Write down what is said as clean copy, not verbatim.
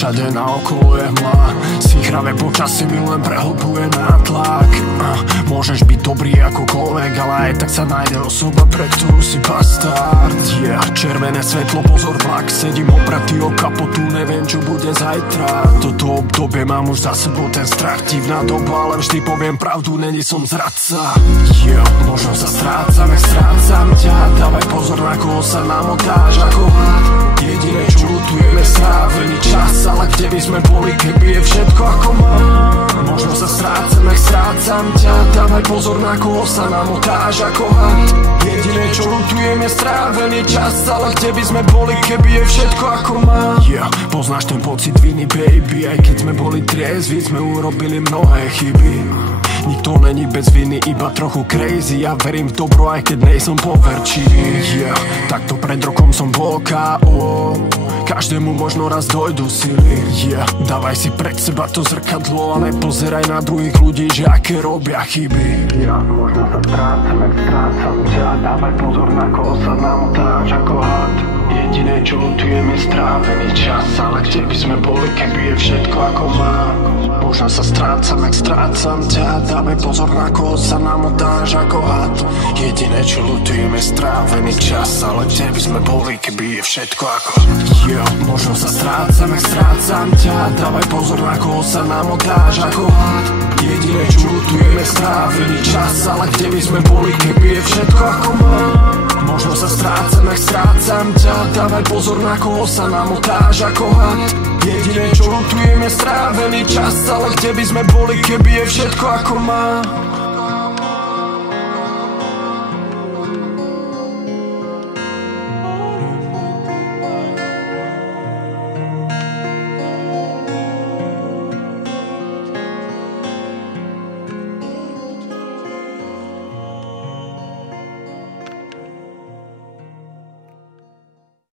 Všade naokolo je hmla, síchravé počasie mi len prehlbuje nátlak. Môžeš byť dobrý akokoľvek, ale aj tak sa nájde osoba, pre ktorú si bastard. Červené svetlo, pozor vlak, sedím opratý o kapotu, neviem čo bude zajtra. Toto obdobie mám už za sebou, ten strach, divná doba, ale vždy poviem pravdu, není som zradca. Možno sa strácam, strácam ťa, dávaj pozor na koho sa namotáš ako had. Jediné čo ľutujeme, strávený čas, ale kde by sme boli, keby je všetko ako má. Možno sa strácam ťa, dávaj pozor na koho sa namotáš ako had. Jediné čo ľutujeme, strávený čas, ale kde by sme boli, keby je všetko ako má. Poznáš ten pocit viny, baby, aj keď sme boli triezvi, sme urobili mnohé chyby. Nikto není bez viny, iba trochu crazy. Ja verím v dobro, aj keď nejsom poverčivý. Takto pred rokom som bol K.O. Každému možno raz dojdu sily. Dávaj si pred seba to zrkadlo a nepozeraj na druhých ľudí, že aké robia chyby. Možno sa strácam ťa, dávaj pozor na koho sa namotáš ako had. Jediné čo ľutujeme, strávený čas, ale kde by sme boli, keby je všetko ako má. Možno sa strácam ťa, dávaj pozor na koho sa namotáš ako had. Jediné čo ľutujeme, strávený čas, ale kde by sme boli, keby je všetko ako Možno sa strácam ťa, dávaj pozor na koho sa namotáš ako had. Jediné čo ľutujeme, strávený čas, ale kde by sme boli, keby je všetko ako má. Možno sa strácam ťa, dávaj pozor na koho sa namotáš ako had. Jediné čo ľutujeme, strávený čas, ale kde by sme boli, keby je všetko ako má.